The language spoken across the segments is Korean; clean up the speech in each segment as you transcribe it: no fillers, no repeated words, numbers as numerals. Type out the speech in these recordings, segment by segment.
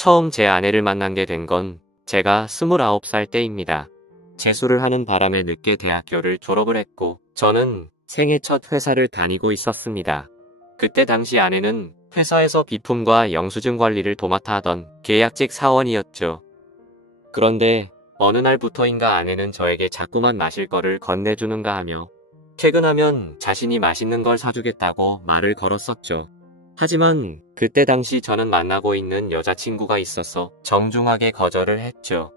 처음 제 아내를 만나게 된 건 제가 29살 때입니다. 재수를 하는 바람에 늦게 대학교를 졸업을 했고 저는 생애 첫 회사를 다니고 있었습니다. 그때 당시 아내는 회사에서 비품과 영수증 관리를 도맡아 하던 계약직 사원이었죠. 그런데 어느 날부터인가 아내는 저에게 자꾸만 마실 거를 건네주는가 하며 퇴근하면 자신이 맛있는 걸 사주겠다고 말을 걸었었죠. 하지만 그때 당시 저는 만나고 있는 여자친구가 있어서 정중하게 거절을 했죠.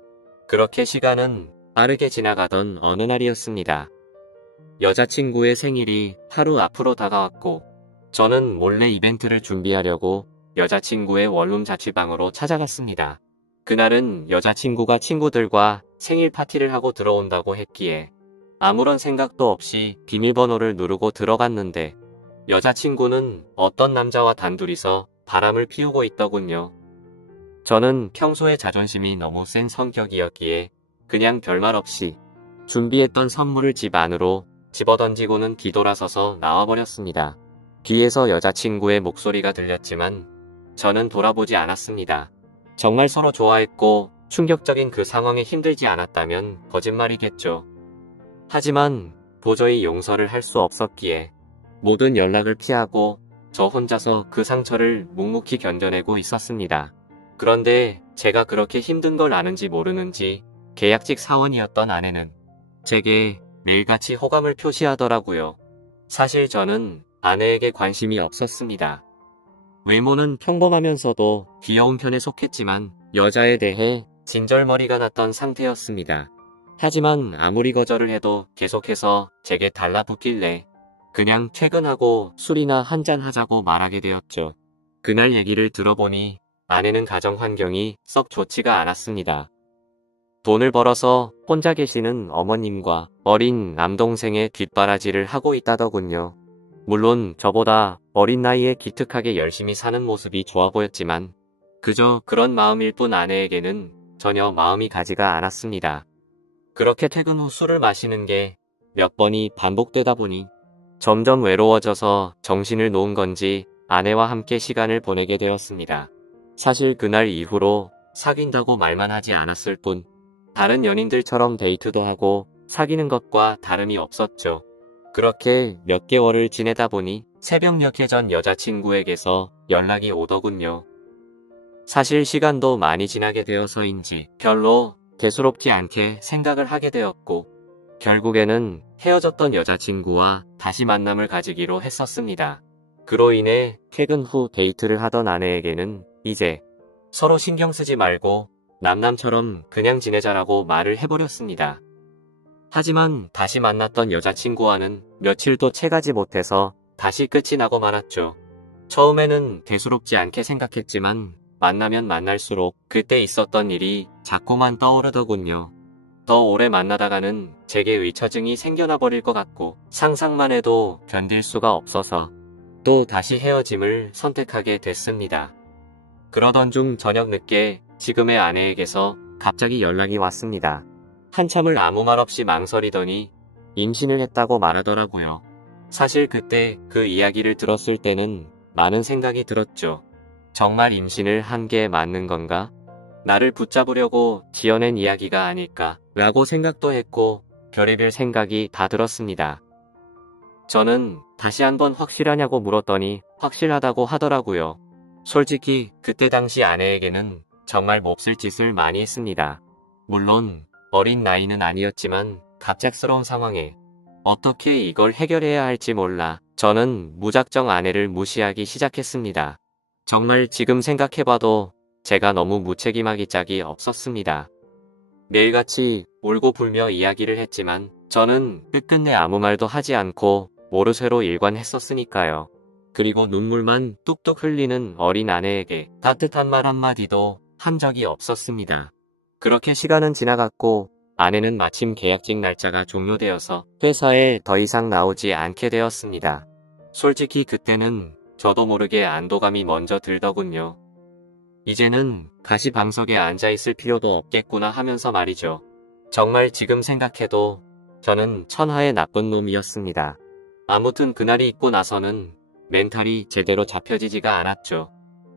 그렇게 시간은 빠르게 지나가던 어느 날이었습니다. 여자친구의 생일이 하루 앞으로 다가왔고 저는 몰래 이벤트를 준비하려고 여자친구의 원룸 자취방으로 찾아갔습니다. 그날은 여자친구가 친구들과 생일 파티를 하고 들어온다고 했기에 아무런 생각도 없이 비밀번호를 누르고 들어갔는데 여자친구는 어떤 남자와 단둘이서 바람을 피우고 있더군요. 저는 평소에 자존심이 너무 센 성격이었기에 그냥 별말 없이 준비했던 선물을 집 안으로 집어던지고는 뒤돌아서서 나와버렸습니다. 뒤에서 여자친구의 목소리가 들렸지만 저는 돌아보지 않았습니다. 정말 서로 좋아했고 충격적인 그 상황에 힘들지 않았다면 거짓말이겠죠. 하지만 도저히 용서를 할 수 없었기에 모든 연락을 피하고 저 혼자서 그 상처를 묵묵히 견뎌내고 있었습니다. 그런데 제가 그렇게 힘든 걸 아는지 모르는지 계약직 사원이었던 아내는 제게 매일같이 호감을 표시하더라고요. 사실 저는 아내에게 관심이 없었습니다. 외모는 평범하면서도 귀여운 편에 속했지만 여자에 대해 진절머리가 났던 상태였습니다. 하지만 아무리 거절을 해도 계속해서 제게 달라붙길래 그냥 퇴근하고 술이나 한잔 하자고 말하게 되었죠. 그날 얘기를 들어보니 아내는 가정 환경이 썩 좋지가 않았습니다. 돈을 벌어서 혼자 계시는 어머님과 어린 남동생의 뒷바라지를 하고 있다더군요. 물론 저보다 어린 나이에 기특하게 열심히 사는 모습이 좋아 보였지만 그저 그런 마음일 뿐 아내에게는 전혀 마음이 가지가 않았습니다. 그렇게 퇴근 후 술을 마시는 게 몇 번이 반복되다 보니 점점 외로워져서 정신을 놓은 건지 아내와 함께 시간을 보내게 되었습니다. 사실 그날 이후로 사귄다고 말만 하지 않았을 뿐 다른 연인들처럼 데이트도 하고 사귀는 것과 다름이 없었죠. 그렇게 몇 개월을 지내다 보니 새벽 몇 개 전 여자친구에게서 연락이 오더군요. 사실 시간도 많이 지나게 되어서인지 별로 대수롭지 않게 생각을 하게 되었고 결국에는 헤어졌던 여자친구와 다시 만남을 가지기로 했었습니다. 그로 인해 퇴근 후 데이트를 하던 아내에게는 이제 서로 신경 쓰지 말고 남남처럼 그냥 지내자라고 말을 해버렸습니다. 하지만 다시 만났던 여자친구와는 며칠도 채가지 못해서 다시 끝이 나고 말았죠. 처음에는 대수롭지 않게 생각했지만 만나면 만날수록 그때 있었던 일이 자꾸만 떠오르더군요. 더 오래 만나다가는 제게 의처증이 생겨나 버릴 것 같고 상상만 해도 견딜 수가 없어서 또 다시 헤어짐을 선택하게 됐습니다. 그러던 중 저녁 늦게 지금의 아내에게서 갑자기 연락이 왔습니다. 한참을 아무 말 없이 망설이더니 임신을 했다고 말하더라고요. 사실 그때 그 이야기를 들었을 때는 많은 생각이 들었죠. 정말 임신을 한 게 맞는 건가? 나를 붙잡으려고 지어낸 이야기가 아닐까? 라고 생각도 했고 별의별 생각이 다 들었습니다. 저는 다시 한번 확실하냐고 물었더니 확실하다고 하더라고요. 솔직히 그때 당시 아내에게는 정말 몹쓸 짓을 많이 했습니다. 물론 어린 나이는 아니었지만 갑작스러운 상황에 어떻게 이걸 해결해야 할지 몰라 저는 무작정 아내를 무시하기 시작했습니다. 정말 지금 생각해봐도 제가 너무 무책임하기 짝이 없었습니다. 매일같이 울고 불며 이야기를 했지만 저는 끝끝내 아무 말도 하지 않고 모르쇠로 일관했었으니까요. 그리고 눈물만 뚝뚝 흘리는 어린 아내에게 따뜻한 말 한마디도 한 적이 없었습니다. 그렇게 시간은 지나갔고 아내는 마침 계약직 날짜가 종료되어서 회사에 더 이상 나오지 않게 되었습니다. 솔직히 그때는 저도 모르게 안도감이 먼저 들더군요. 이제는 가시방석에 앉아있을 필요도 없겠구나 하면서 말이죠. 정말 지금 생각해도 저는 천하의 나쁜 놈이었습니다. 아무튼 그날이 있고 나서는 멘탈이 제대로 잡혀지지가 않았죠.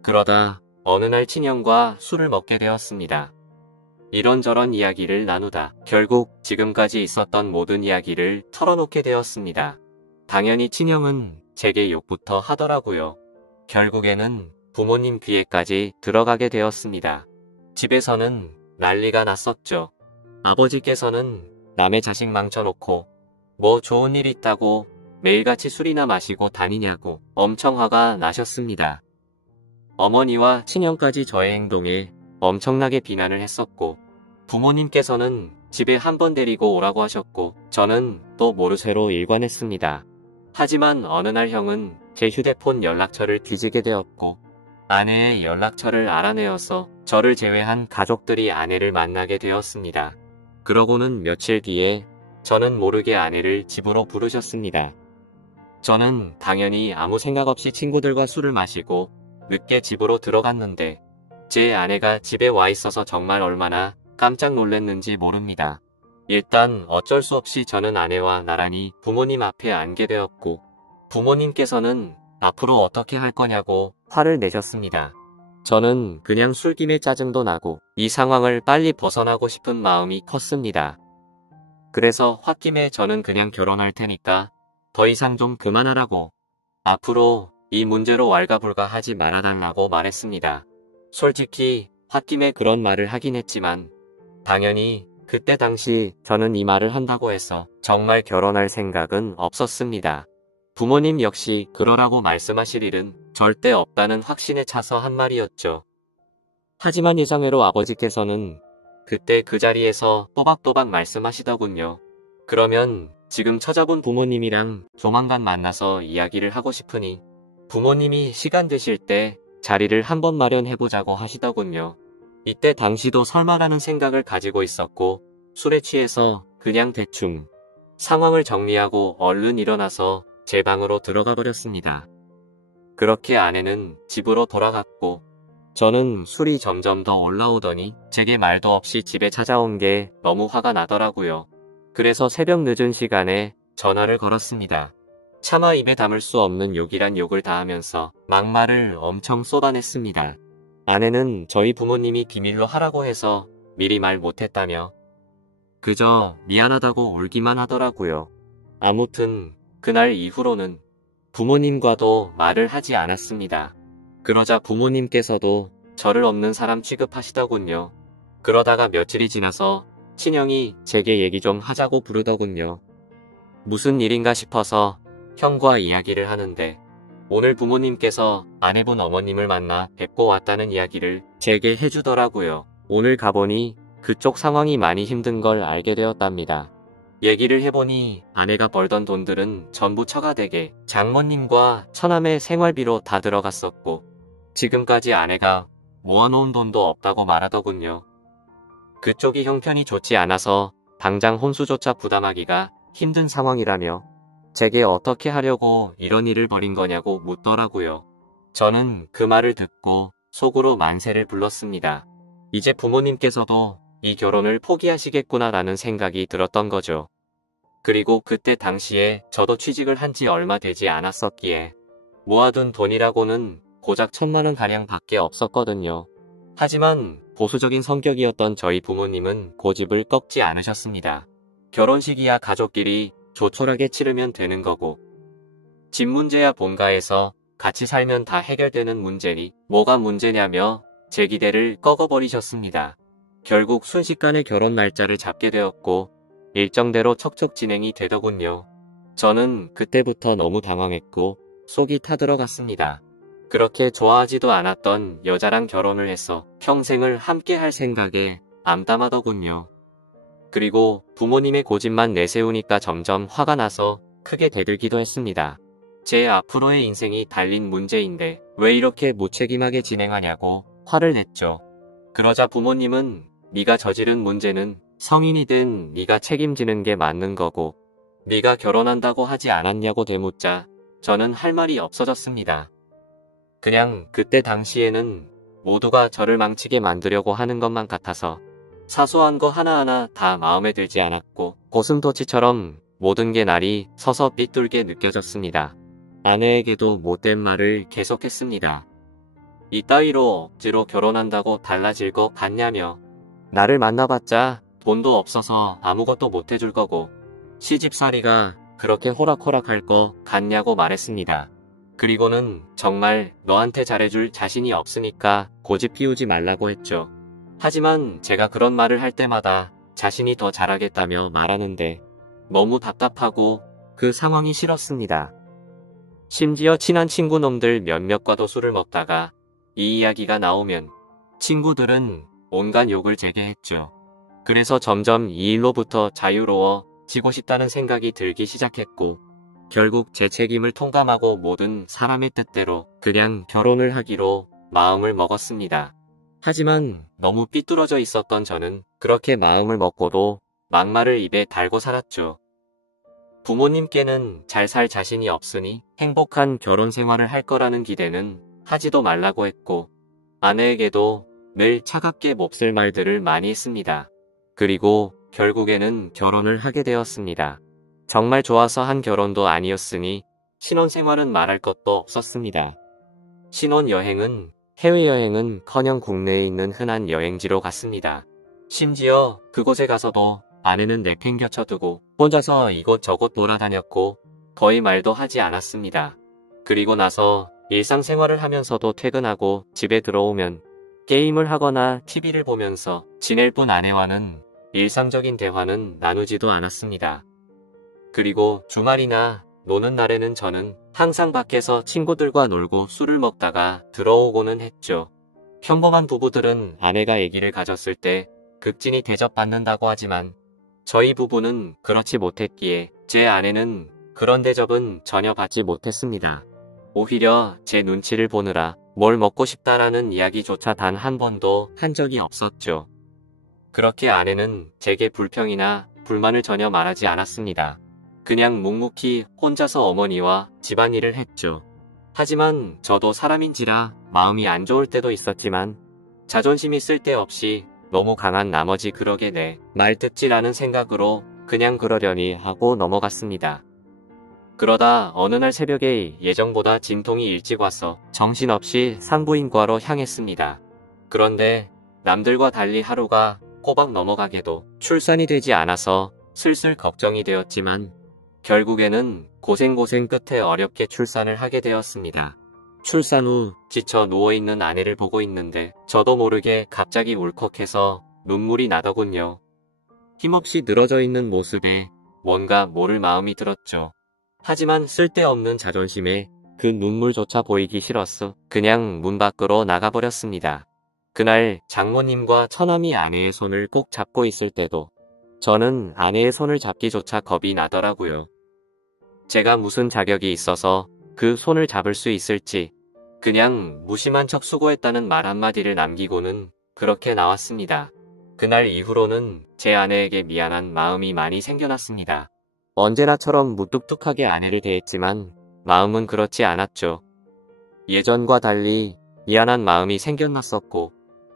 그러다 어느 날 친형과 술을 먹게 되었습니다. 이런저런 이야기를 나누다 결국 지금까지 있었던 모든 이야기를 털어놓게 되었습니다. 당연히 친형은 제게 욕부터 하더라고요. 결국에는 부모님 귀에까지 들어가게 되었습니다. 집에서는 난리가 났었죠. 아버지께서는 남의 자식 망쳐놓고 뭐 좋은 일 있다고 매일같이 술이나 마시고 다니냐고 엄청 화가 나셨습니다. 어머니와 친형까지 저의 행동에 엄청나게 비난을 했었고 부모님께서는 집에 한번 데리고 오라고 하셨고 저는 또 모르쇠로 일관했습니다. 하지만 어느 날 형은 제 휴대폰 연락처를 뒤지게 되었고 아내의 연락처를 알아내어서 저를 제외한 가족들이 아내를 만나게 되었습니다. 그러고는 며칠 뒤에 저는 모르게 아내를 집으로 부르셨습니다. 저는 당연히 아무 생각 없이 친구들과 술을 마시고 늦게 집으로 들어갔는데 제 아내가 집에 와 있어서 정말 얼마나 깜짝 놀랐는지 모릅니다. 일단 어쩔 수 없이 저는 아내와 나란히 부모님 앞에 앉게 되었고 부모님께서는 앞으로 어떻게 할 거냐고 화를 내셨습니다. 저는 그냥 술김에 짜증도 나고 이 상황을 빨리 벗어나고 싶은 마음이 컸습니다. 그래서 홧김에 저는 그냥 결혼할 테니까 더 이상 좀 그만하라고 앞으로 이 문제로 왈가불가하지 말아달라고 말했습니다. 솔직히 홧김에 그런 말을 하긴 했지만 당연히 그때 당시 저는 이 말을 한다고 해서 정말 결혼할 생각은 없었습니다. 부모님 역시 그러라고 말씀하실 일은 절대 없다는 확신에 차서 한 말이었죠. 하지만 예상외로 아버지께서는 그때 그 자리에서 또박또박 말씀하시더군요. 그러면 지금 처자본 부모님이랑 조만간 만나서 이야기를 하고 싶으니 부모님이 시간 되실 때 자리를 한번 마련해보자고 하시더군요. 이때 당시도 설마라는 생각을 가지고 있었고 술에 취해서 그냥 대충 상황을 정리하고 얼른 일어나서 제 방으로 들어가 버렸습니다. 그렇게 아내는 집으로 돌아갔고 저는 술이 점점 더 올라오더니 제게 말도 없이 집에 찾아온 게 너무 화가 나더라고요. 그래서 새벽 늦은 시간에 전화를 걸었습니다. 차마 입에 담을 수 없는 욕이란 욕을 다 하면서 막말을 엄청 쏟아냈습니다. 아내는 저희 부모님이 비밀로 하라고 해서 미리 말 못했다며 그저 미안하다고 울기만 하더라고요. 아무튼 그날 이후로는 부모님과도 말을 하지 않았습니다. 그러자 부모님께서도 저를 없는 사람 취급하시더군요. 그러다가 며칠이 지나서 친형이 제게 얘기 좀 하자고 부르더군요. 무슨 일인가 싶어서 형과 이야기를 하는데 오늘 부모님께서 아내분 어머님을 만나 뵙고 왔다는 이야기를 제게 해주더라고요. 오늘 가보니 그쪽 상황이 많이 힘든 걸 알게 되었답니다. 얘기를 해보니 아내가 벌던 돈들은 전부 처가댁에 장모님과 처남의 생활비로 다 들어갔었고 지금까지 아내가 모아놓은 돈도 없다고 말하더군요. 그쪽이 형편이 좋지 않아서 당장 혼수조차 부담하기가 힘든 상황이라며 제게 어떻게 하려고 이런 일을 벌인 거냐고 묻더라고요. 저는 그 말을 듣고 속으로 만세를 불렀습니다. 이제 부모님께서도 이 결혼을 포기하시겠구나라는 생각이 들었던 거죠. 그리고 그때 당시에 저도 취직을 한 지 얼마 되지 않았었기에 모아둔 돈이라고는 고작 1,000만 원 가량 밖에 없었거든요. 하지만 보수적인 성격이었던 저희 부모님은 고집을 꺾지 않으셨습니다. 결혼식이야 가족끼리 조촐하게 치르면 되는 거고 집 문제야 본가에서 같이 살면 다 해결되는 문제니 뭐가 문제냐며 제 기대를 꺾어버리셨습니다. 결국 순식간에 결혼 날짜를 잡게 되었고 일정대로 척척 진행이 되더군요. 저는 그때부터 너무 당황했고 속이 타들어갔습니다. 그렇게 좋아하지도 않았던 여자랑 결혼을 해서 평생을 함께 할 생각에 암담하더군요. 그리고 부모님의 고집만 내세우니까 점점 화가 나서 크게 대들기도 했습니다. 제 앞으로의 인생이 달린 문제인데 왜 이렇게 무책임하게 진행하냐고 화를 냈죠. 그러자 부모님은 네가 저지른 문제는 성인이 된 네가 책임지는 게 맞는 거고 네가 결혼한다고 하지 않았냐고 되묻자 저는 할 말이 없어졌습니다. 그냥 그때 당시에는 모두가 저를 망치게 만들려고 하는 것만 같아서 사소한 거 하나하나 다 마음에 들지 않았고 고슴도치처럼 모든 게 날이 서서 삐뚤게 느껴졌습니다. 아내에게도 못된 말을 계속했습니다. 이따위로 억지로 결혼한다고 달라질 것 같냐며. 나를 만나봤자 돈도 없어서 아무것도 못 해줄 거고 시집살이가 그렇게 호락호락할 것 같냐고 말했습니다. 그리고는 정말 너한테 잘해줄 자신이 없으니까 고집 피우지 말라고 했죠. 하지만 제가 그런 말을 할 때마다 자신이 더 잘하겠다며 말하는데 너무 답답하고 그 상황이 싫었습니다. 심지어 친한 친구 놈들 몇몇과도 술을 먹다가 이 이야기가 나오면 친구들은 온갖 욕을 제게 했죠. 그래서 점점 이 일로부터 자유로워지고 싶다는 생각이 들기 시작했고 결국 제 책임을 통감하고 모든 사람의 뜻대로 그냥 결혼을 하기로 마음을 먹었습니다. 하지만 너무 삐뚤어져 있었던 저는 그렇게 마음을 먹고도 막말을 입에 달고 살았죠. 부모님께는 잘 살 자신이 없으니 행복한 결혼 생활을 할 거라는 기대는 하지도 말라고 했고 아내에게도 늘 차갑게 몹쓸 말들을 많이 했습니다. 그리고 결국에는 결혼을 하게 되었습니다. 정말 좋아서 한 결혼도 아니었으니 신혼생활은 말할 것도 없었습니다. 신혼여행은 해외여행은커녕 국내에 있는 흔한 여행지로 갔습니다. 심지어 그곳에 가서도 아내는 내팽겨쳐두고 혼자서 이곳저곳 돌아다녔고 거의 말도 하지 않았습니다. 그리고 나서 일상생활을 하면서도 퇴근하고 집에 들어오면 게임을 하거나 TV를 보면서 지낼 뿐 아내와는 일상적인 대화는 나누지도 않았습니다. 그리고 주말이나 노는 날에는 저는 항상 밖에서 친구들과 놀고 술을 먹다가 들어오고는 했죠. 평범한 부부들은 아내가 아기를 가졌을 때 극진히 대접받는다고 하지만 저희 부부는 그렇지 못했기에 제 아내는 그런 대접은 전혀 받지 못했습니다. 오히려 제 눈치를 보느라 뭘 먹고 싶다라는 이야기조차 단 한 번도 한 적이 없었죠. 그렇게 아내는 제게 불평이나 불만을 전혀 말하지 않았습니다. 그냥 묵묵히 혼자서 어머니와 집안일을 했죠. 하지만 저도 사람인지라 마음이 안 좋을 때도 있었지만 자존심이 쓸데없이 너무 강한 나머지 그러게 내 말 듣지라는 생각으로 그냥 그러려니 하고 넘어갔습니다. 그러다 어느 날 새벽에 예정보다 진통이 일찍 와서 정신없이 산부인과로 향했습니다. 그런데 남들과 달리 하루가 꼬박 넘어가게도 출산이 되지 않아서 슬슬 걱정이 되었지만 결국에는 고생 끝에 어렵게 출산을 하게 되었습니다. 출산 후 지쳐 누워있는 아내를 보고 있는데 저도 모르게 갑자기 울컥해서 눈물이 나더군요. 힘없이 늘어져 있는 모습에 뭔가 모를 마음이 들었죠. 하지만 쓸데없는 자존심에 그 눈물조차 보이기 싫었어 그냥 문 밖으로 나가버렸습니다. 그날 장모님과 처남이 아내의 손을 꼭 잡고 있을 때도 저는 아내의 손을 잡기조차 겁이 나더라고요. 제가 무슨 자격이 있어서 그 손을 잡을 수 있을지 그냥 무심한 척 수고했다는 말 한마디를 남기고는 그렇게 나왔습니다. 그날 이후로는 제 아내에게 미안한 마음이 많이 생겨났습니다. 언제나처럼 무뚝뚝하게 아내를 대했지만 마음은 그렇지 않았죠. 예전과 달리 미안한 마음이 생겨났었고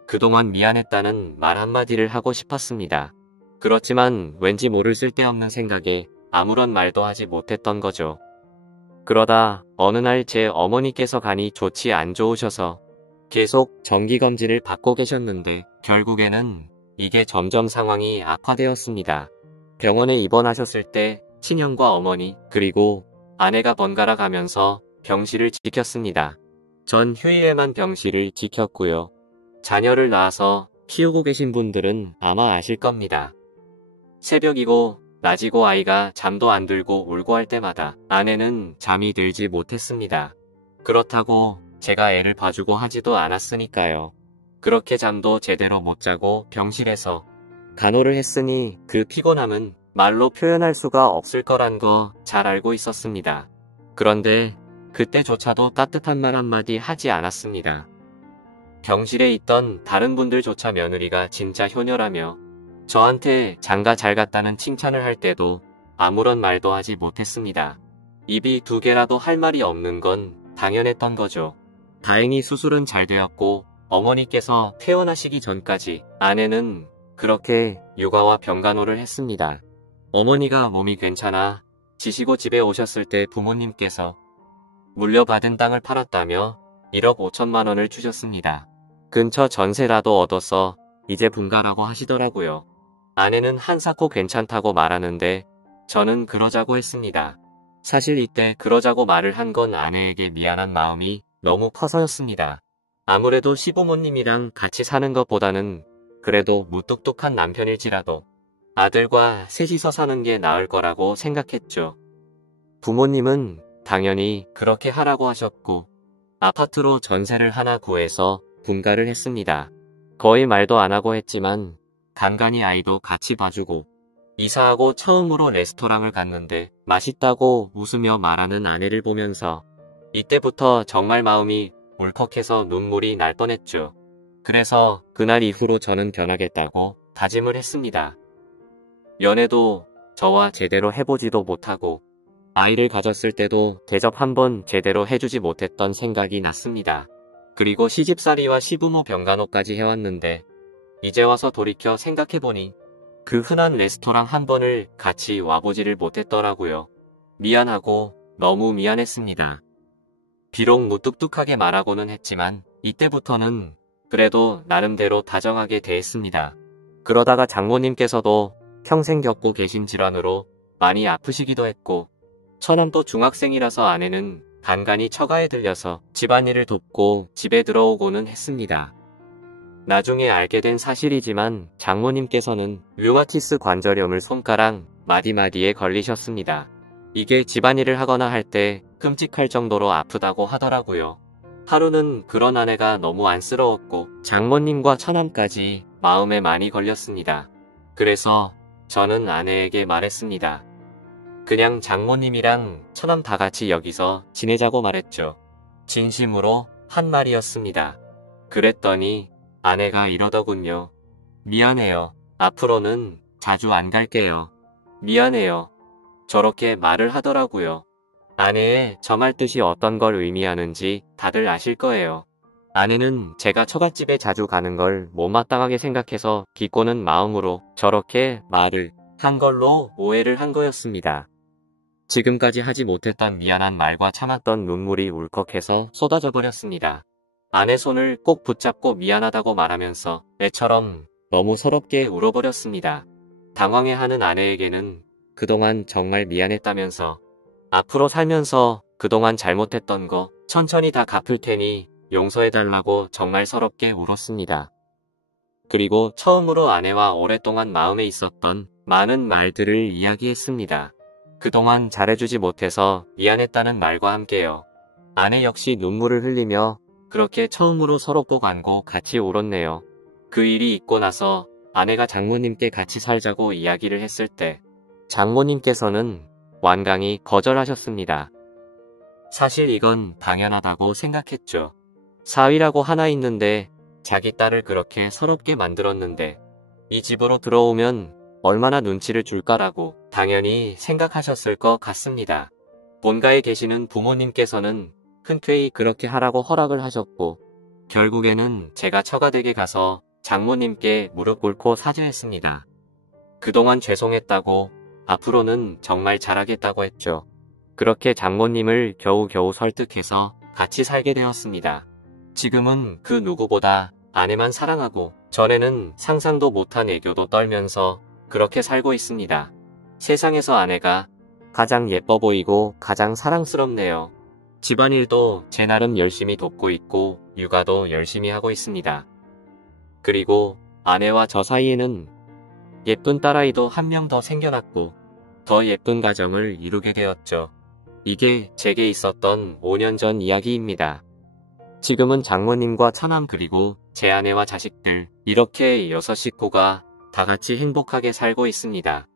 그동안 미안했다는 말 한마디를 하고 싶었습니다. 그렇지만 왠지 모를 쓸데없는 생각에 아무런 말도 하지 못했던 거죠. 그러다 어느 날 제 어머니께서 간이 좋지 안 좋으셔서 계속 정기검진을 받고 계셨는데 결국에는 이게 점점 상황이 악화되었습니다. 병원에 입원하셨을 때 친형과 어머니 그리고 아내가 번갈아 가면서 병실을 지켰습니다. 전 휴일에만 병실을 지켰고요. 자녀를 낳아서 키우고 계신 분들은 아마 아실 겁니다. 새벽이고 낮이고 아이가 잠도 안 들고 울고 할 때마다 아내는 잠이 들지 못했습니다. 그렇다고 제가 애를 봐주고 하지도 않았으니까요. 그렇게 잠도 제대로 못 자고 병실에서 간호를 했으니 그 피곤함은 말로 표현할 수가 없을 거란 거 잘 알고 있었습니다. 그런데 그때조차도 따뜻한 말 한마디 하지 않았습니다. 병실에 있던 다른 분들조차 며느리가 진짜 효녀라며 저한테 장가 잘 갔다는 칭찬을 할 때도 아무런 말도 하지 못했습니다. 입이 두 개라도 할 말이 없는 건 당연했던 거죠. 다행히 수술은 잘 되었고 어머니께서 퇴원하시기 전까지 아내는 그렇게 육아와 병간호를 했습니다. 어머니가 몸이 괜찮아 지시고 집에 오셨을 때 부모님께서 물려받은 땅을 팔았다며 1억 5천만 원을 주셨습니다. 근처 전세라도 얻어서 이제 분가라고 하시더라고요. 아내는 한사코 괜찮다고 말하는데 저는 그러자고 했습니다. 사실 이때 그러자고 말을 한 건 아내에게 미안한 마음이 너무 커서였습니다. 아무래도 시부모님이랑 같이 사는 것보다는 그래도 무뚝뚝한 남편일지라도 아들과 셋이서 사는 게 나을 거라고 생각했죠. 부모님은 당연히 그렇게 하라고 하셨고 아파트로 전세를 하나 구해서 분가를 했습니다. 거의 말도 안 하고 했지만 간간히 아이도 같이 봐주고 이사하고 처음으로 레스토랑을 갔는데 맛있다고 웃으며 말하는 아내를 보면서 이때부터 정말 마음이 울컥해서 눈물이 날 뻔했죠. 그래서 그날 이후로 저는 변하겠다고 다짐을 했습니다. 연애도 저와 제대로 해보지도 못하고 아이를 가졌을 때도 대접 한번 제대로 해주지 못했던 생각이 났습니다. 그리고 시집살이와 시부모 병간호까지 해왔는데 이제 와서 돌이켜 생각해보니 그 흔한 레스토랑 한 번을 같이 와보지를 못했더라고요. 미안하고 너무 미안했습니다. 비록 무뚝뚝하게 말하고는 했지만 이때부터는 그래도 나름대로 다정하게 대했습니다. 그러다가 장모님께서도 평생 겪고 계신 질환으로 많이 아프시기도 했고 처남도 중학생이라서 아내는 간간히 처가에 들려서 집안일을 돕고 집에 들어오고는 했습니다. 나중에 알게 된 사실이지만 장모님께서는 류마티스 관절염을 손가락 마디마디에 걸리셨습니다. 이게 집안일을 하거나 할 때 끔찍할 정도로 아프다고 하더라고요. 하루는 그런 아내가 너무 안쓰러웠고 장모님과 처남까지 마음에 많이 걸렸습니다. 그래서 저는 아내에게 말했습니다. 그냥 장모님이랑 처남 다 같이 여기서 지내자고 말했죠. 진심으로 한 말이었습니다. 그랬더니 아내가 이러더군요. 미안해요. 앞으로는 자주 안 갈게요. 미안해요. 저렇게 말을 하더라고요. 아내의 저 말 뜻이 어떤 걸 의미하는지 다들 아실 거예요. 아내는 제가 처갓집에 자주 가는 걸 못마땅하게 생각해서 기꼬는 마음으로 저렇게 말을 한 걸로 오해를 한 거였습니다. 지금까지 하지 못했던 미안한 말과 참았던 눈물이 울컥해서 쏟아져 버렸습니다. 아내 손을 꼭 붙잡고 미안하다고 말하면서 애처럼 너무 서럽게 울어버렸습니다. 당황해하는 아내에게는 그동안 정말 미안했다면서 앞으로 살면서 그동안 잘못했던 거 천천히 다 갚을 테니 용서해달라고 정말 서럽게 울었습니다. 그리고 처음으로 아내와 오랫동안 마음에 있었던 많은 말들을 이야기했습니다. 그동안 잘해주지 못해서 미안했다는 말과 함께요. 아내 역시 눈물을 흘리며 그렇게 처음으로 서로 꼭 안고 같이 울었네요. 그 일이 있고 나서 아내가 장모님께 같이 살자고 이야기를 했을 때 장모님께서는 완강히 거절하셨습니다. 사실 이건 당연하다고 생각했죠. 사위라고 하나 있는데 자기 딸을 그렇게 서럽게 만들었는데 이 집으로 들어오면 얼마나 눈치를 줄까라고 당연히 생각하셨을 것 같습니다. 본가에 계시는 부모님께서는 흔쾌히 그렇게 하라고 허락을 하셨고 결국에는 제가 처가댁에 가서 장모님께 무릎 꿇고 사죄했습니다. 그동안 죄송했다고 앞으로는 정말 잘하겠다고 했죠. 그렇게 장모님을 겨우겨우 설득해서 같이 살게 되었습니다. 지금은 그 누구보다 아내만 사랑하고 전에는 상상도 못한 애교도 떨면서 그렇게 살고 있습니다. 세상에서 아내가 가장 예뻐 보이고 가장 사랑스럽네요. 집안일도 제 나름 열심히 돕고 있고 육아도 열심히 하고 있습니다. 그리고 아내와 저 사이에는 예쁜 딸아이도 한 명 더 생겨났고 더 예쁜 가정을 이루게 되었죠. 이게 제게 있었던 5년 전 이야기입니다. 지금은 장모님과 처남 그리고 제 아내와 자식들 이렇게 6 식구가 다 같이 행복하게 살고 있습니다.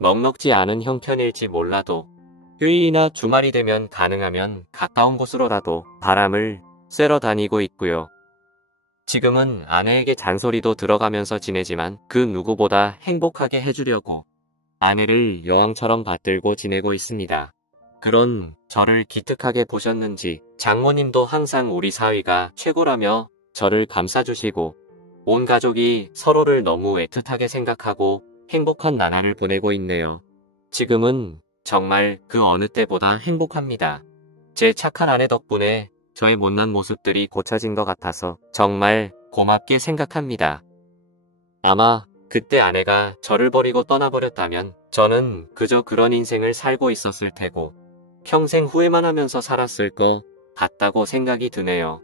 넉넉지 않은 형편일지 몰라도 휴일이나 주말이 되면 가능하면 가까운 곳으로라도 바람을 쐬러 다니고 있고요. 지금은 아내에게 잔소리도 들어가면서 지내지만 그 누구보다 행복하게 해주려고 아내를 여왕처럼 받들고 지내고 있습니다. 그런 저를 기특하게 보셨는지 장모님도 항상 우리 사위가 최고라며 저를 감싸주시고 온 가족이 서로를 너무 애틋하게 생각하고 행복한 나날을 보내고 있네요. 지금은 정말 그 어느 때보다 행복합니다. 제 착한 아내 덕분에 저의 못난 모습들이 고쳐진 것 같아서 정말 고맙게 생각합니다. 아마 그때 아내가 저를 버리고 떠나버렸다면 저는 그저 그런 인생을 살고 있었을 테고 평생 후회만 하면서 살았을 것 같다고 생각이 드네요.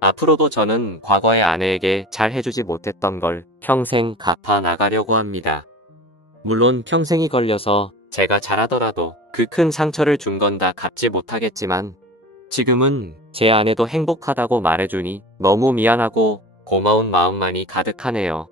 앞으로도 저는 과거의 아내에게 잘 해주지 못했던 걸 평생 갚아 나가려고 합니다. 물론 평생이 걸려서 제가 잘하더라도 그 큰 상처를 준 건 다 갚지 못하겠지만 지금은 제 아내도 행복하다고 말해주니 너무 미안하고 고마운 마음만이 가득하네요.